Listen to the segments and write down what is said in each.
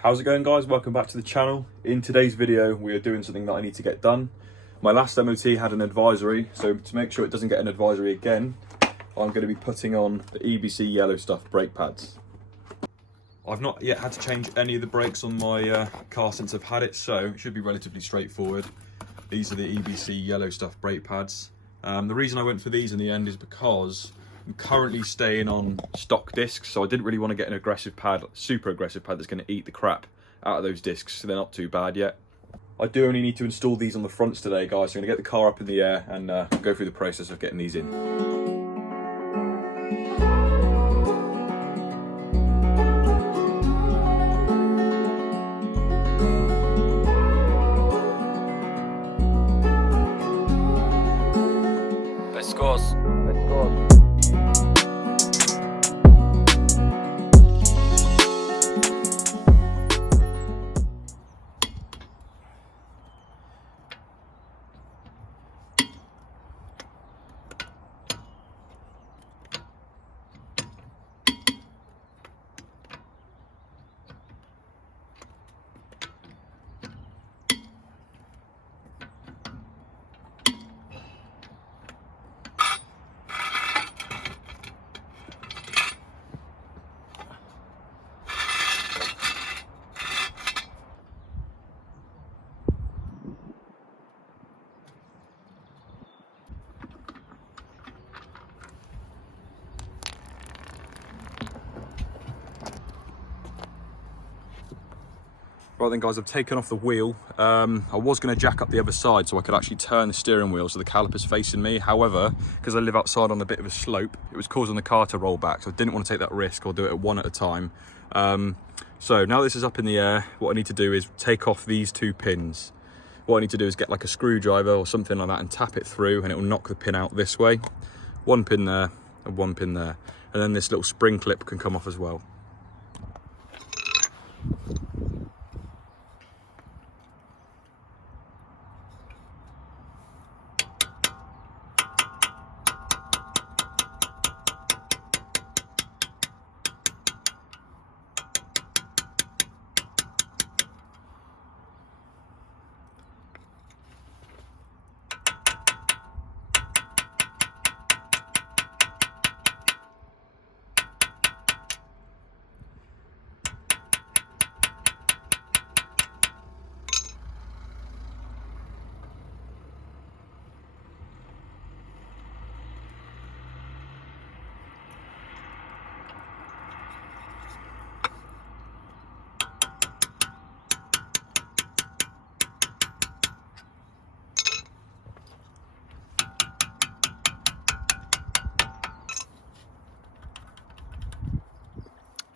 How's it going, guys? Welcome back to the channel. In today's video we are doing something that I need to get done. My last MOT had an advisory, so to make sure it doesn't get an advisory again, I'm going to be putting on the Ebc Yellowstuff brake pads. I've not yet had to change any of the brakes on my car since I've had it, so it should be relatively straightforward. These are the Ebc Yellowstuff brake pads. The reason I went for these in the end is because I'm currently staying on stock discs, so I didn't really want to get an aggressive pad, super aggressive pad that's going to eat the crap out of those discs, so they're not too bad yet. I do only need to install these on the fronts today, guys, so I'm going to get the car up in the air and go through the process of getting these in. Let's go. Right then, guys, I've taken off the wheel. I was going to jack up the other side so I could actually turn the steering wheel so the caliper's facing me. However, because I live outside on a bit of a slope, it was causing the car to roll back, so I didn't want to take that risk or do it one at a time. So now this is up in the air, what I need to do is take off these two pins. What I need to do is get like a screwdriver or something like that and tap it through, and it will knock the pin out this way. One pin there and one pin there. And then this little spring clip can come off as well.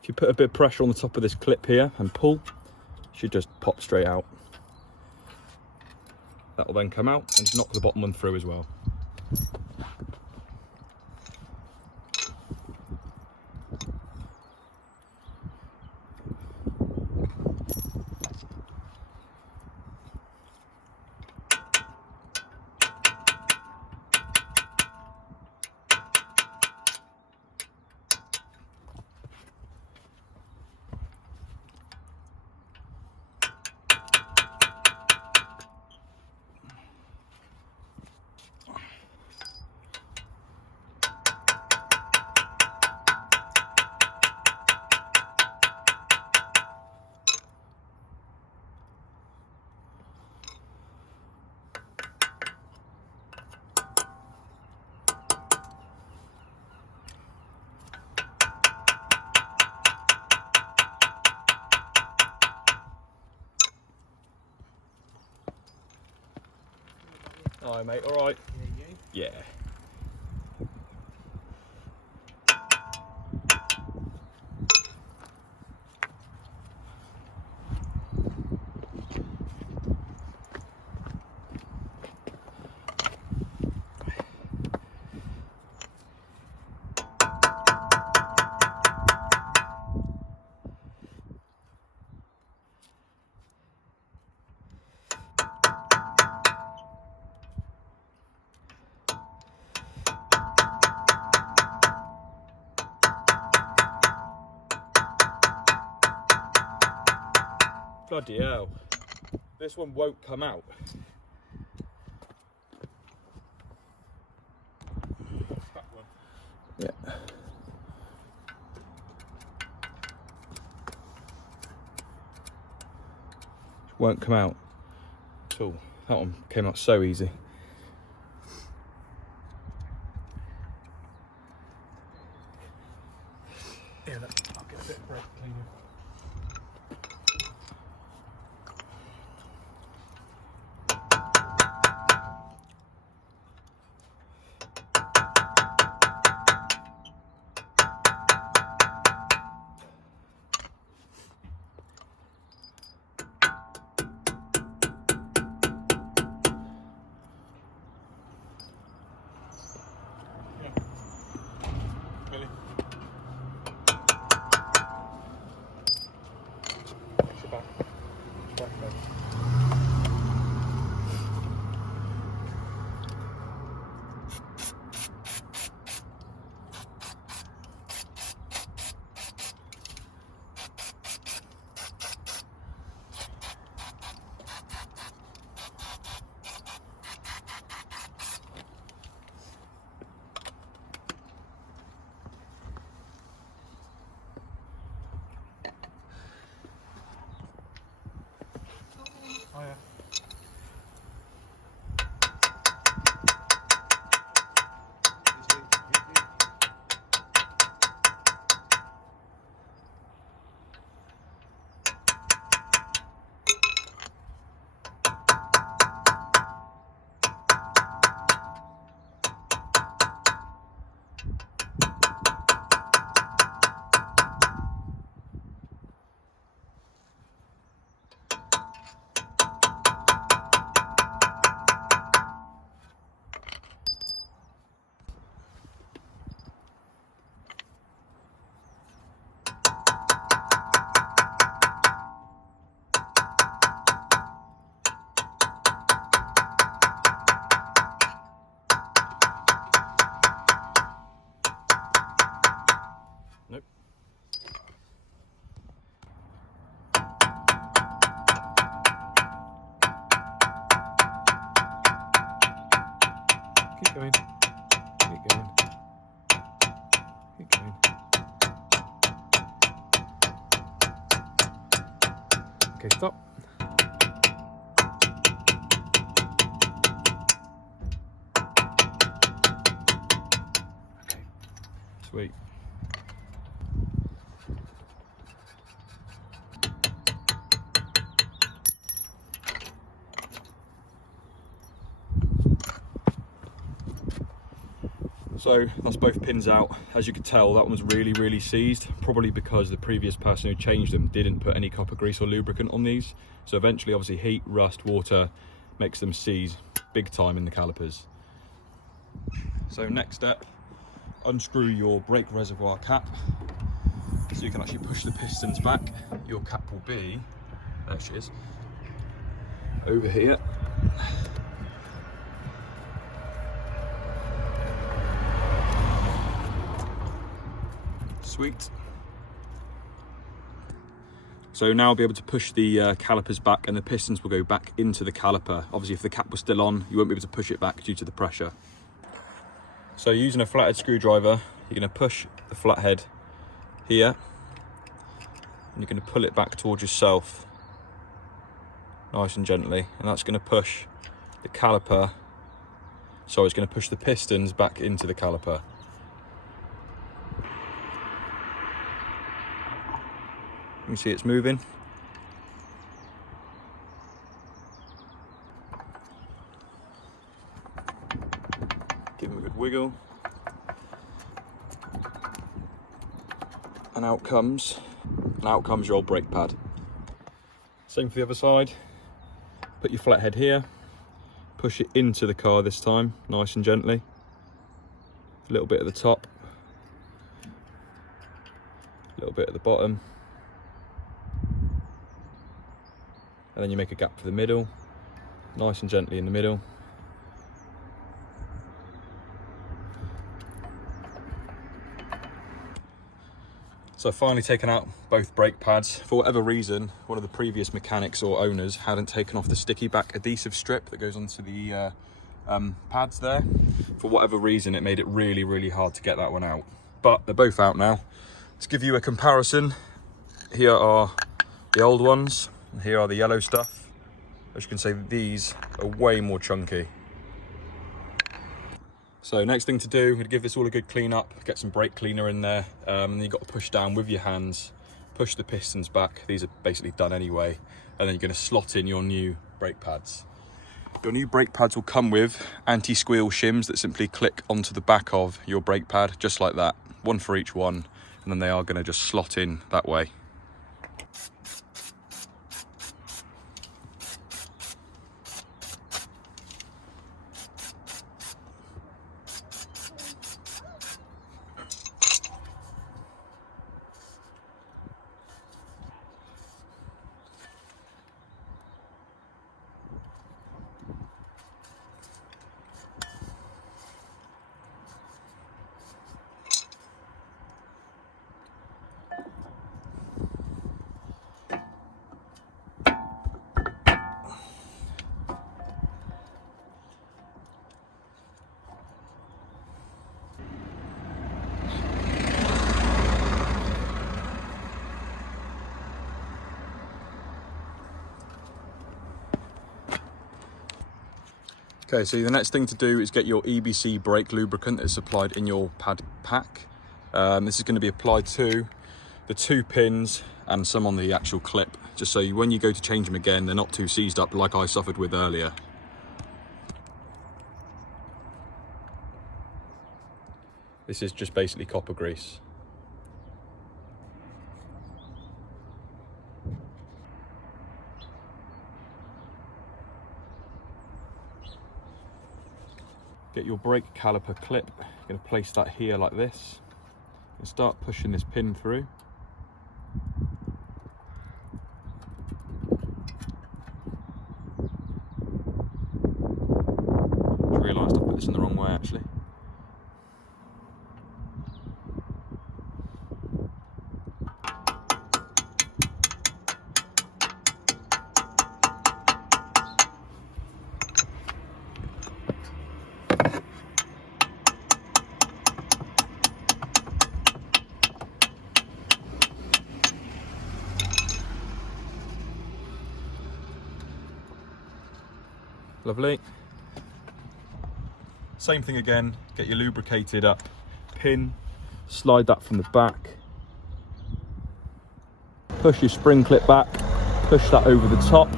If you put a bit of pressure on the top of this clip here and pull, it should just pop straight out. That will then come out and knock the bottom one through as well. Hi mate, alright? Yeah. Bloody hell. This one won't come out. That one. Yeah. Won't come out at all. That one came out so easy. Yeah, I'll get a bit of brake cleaner. Oh yeah. Nope. Keep going. Keep going. Keep going. Okay, stop. Okay. Sweet. So that's both pins out. As you could tell, that one was really seized, probably because the previous person who changed them didn't put any copper grease or lubricant on these. So eventually, obviously, heat, rust, water makes them seize big time in the calipers. So next step, unscrew your brake reservoir cap so you can actually push the pistons back. Your cap will be, there she is, over here. Sweet. So now I'll be able to push the calipers back and the pistons will go back into the caliper. Obviously, if the cap was still on, you won't be able to push it back due to the pressure. So using a flathead screwdriver, you're going to push the flathead here and you're going to pull it back towards yourself nice and gently, and that's going to push the caliper, so it's going to push the pistons back into the caliper. You can see it's moving. Give them a good wiggle. And out comes your old brake pad. Same for the other side. Put your flathead here. Push it into the car this time, nice and gently. A little bit at the top. A little bit at the bottom. And then you make a gap for the middle, nice and gently in the middle. So I've finally taken out both brake pads. For whatever reason, one of the previous mechanics or owners hadn't taken off the sticky back adhesive strip that goes onto the pads there. For whatever reason, it made it really, really hard to get that one out. But they're both out now. Let's give you a comparison. Here are the old ones, and here are the Yellowstuff. As you can see, these are way more chunky. So next thing to do, I'm going to give this all a good clean up, get some brake cleaner in there, and then you've got to push down with your hands, push the pistons back. These are basically done anyway, and then you're going to slot in your new brake pads. Your new brake pads will come with anti-squeal shims that simply click onto the back of your brake pad, just like that, one for each one, and then they are going to just slot in that way. Okay, so the next thing to do is get your Ebc Brake Lubricant that's supplied in your pad pack. This is going to be applied to the 2 pins and some on the actual clip, just so when you go to change them again, they're not too seized up like I suffered with earlier. This is just basically copper grease. Get your brake caliper clip, you're going to place that here like this, and start pushing this pin through. Just realised I put this in the wrong way actually. Lovely. Same thing again, get your lubricated up pin, slide that from the back, push your spring clip back, push that over the top.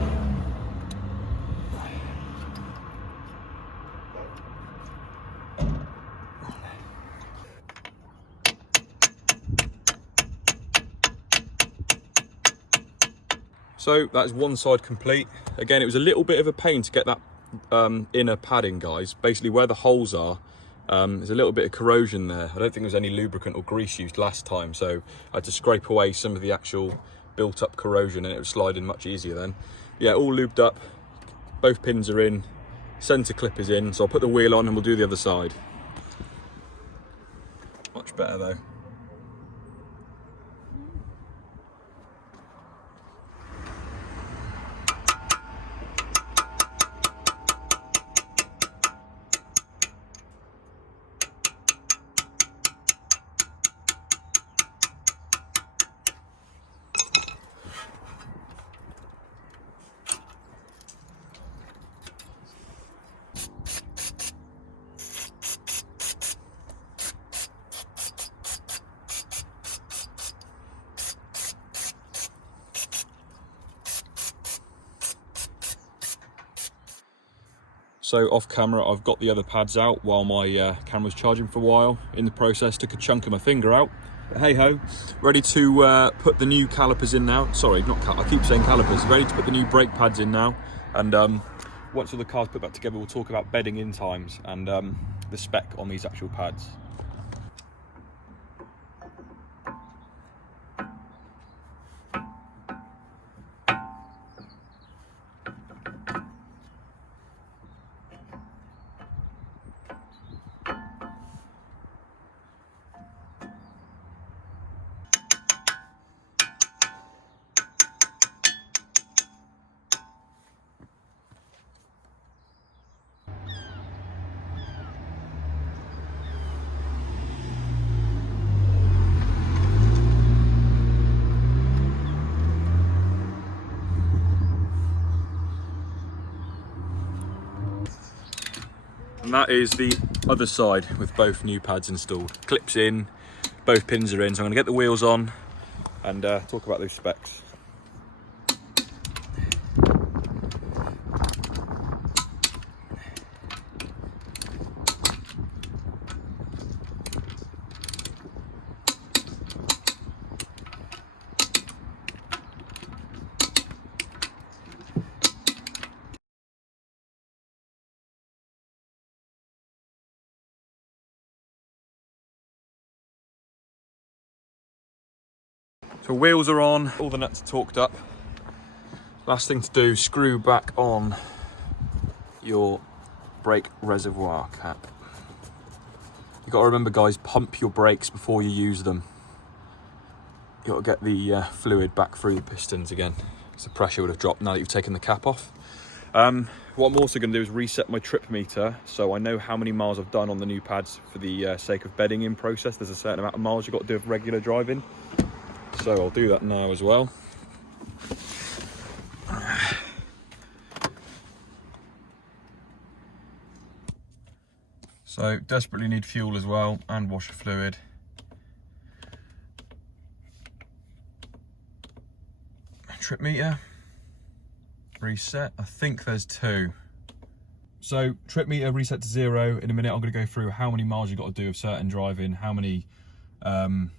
So that's one side complete. Again, it was a little bit of a pain to get that inner padding, guys. Basically where the holes are, there's a little bit of corrosion there. I don't think there was any lubricant or grease used last time, so I had to scrape away some of the actual built up corrosion and it was sliding much easier then. Yeah, all lubed up, both pins are in, center clip is in, so I'll put the wheel on and we'll do the other side. Much better though. So off camera, I've got the other pads out while my camera's charging for a while. In the process, took a chunk of my finger out. But hey ho, ready to put the new calipers in now. Sorry, I keep saying calipers. Ready to put the new brake pads in now. And once all the cars put back together, we'll talk about bedding in times and the spec on these actual pads. And that is the other side with both new pads installed. Clips in, both pins are in, so I'm gonna get the wheels on and talk about those specs. So wheels are on, all the nuts are torqued up. Last thing to do, screw back on your brake reservoir cap. You've got to remember guys, pump your brakes before you use them. You've got to get the fluid back through the pistons again, because the pressure would have dropped now that you've taken the cap off. What I'm also going to do is reset my trip meter, so I know how many miles I've done on the new pads for the sake of bedding in process. There's a certain amount of miles you've got to do of regular driving. So I'll do that now as well. So desperately need fuel as well, and washer fluid. Trip meter, reset, I think there's two. So trip meter reset to 0. In a minute I'm going to go through how many miles you've got to do of certain driving, how many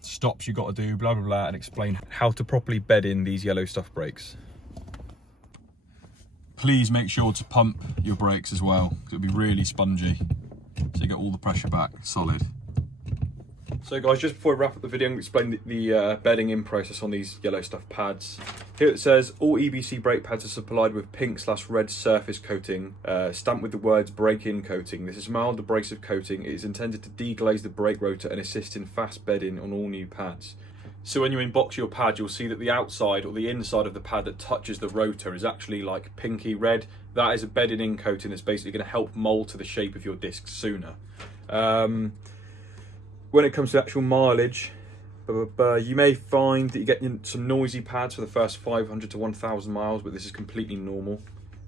stops you've got to do, blah blah blah, and explain how to properly bed in these Yellowstuff brakes. Please make sure to pump your brakes as well, because it'll be really spongy, so you get all the pressure back solid. So guys, just before I wrap up the video, I'm going to explain the bedding in process on these Yellowstuff pads. Here it says, all EBC brake pads are supplied with pink/red surface coating, stamped with the words brake in coating. This is mild abrasive coating. It is intended to deglaze the brake rotor and assist in fast bedding on all new pads. So when you unbox your pad, you'll see that the outside or the inside of the pad that touches the rotor is actually like pinky red. That is a bedded in coating that's basically going to help mold to the shape of your discs sooner. When it comes to actual mileage, you may find that you get some noisy pads for the first 500 to 1,000 miles, but this is completely normal.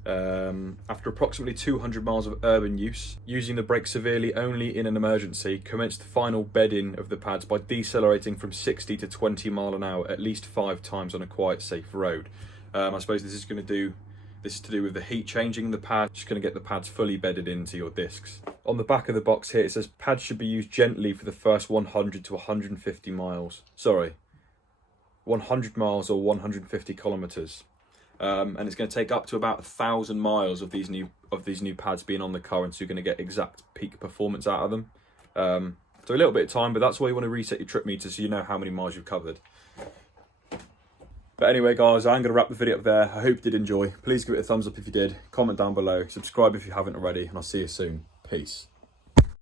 After approximately 200 miles of urban use, using the brake severely only in an emergency, commence the final bedding of the pads by decelerating from 60 to 20 mile an hour at least 5 times on a quiet, safe road. I suppose this is to do with the heat changing the pad, just going to get the pads fully bedded into your discs. On the back of the box here it says pads should be used gently for the first 100 to 150 miles. Sorry, 100 miles or 150 kilometers. And it's going to take up to about 1,000 miles of these new pads being on the car, and so you're going to get exact peak performance out of them. So a little bit of time, but that's why you want to reset your trip meter so you know how many miles you've covered. But anyway guys, I'm going to wrap the video up there. I hope you did enjoy. Please give it a thumbs up if you did, comment down below, subscribe if you haven't already, and I'll see you soon. Peace.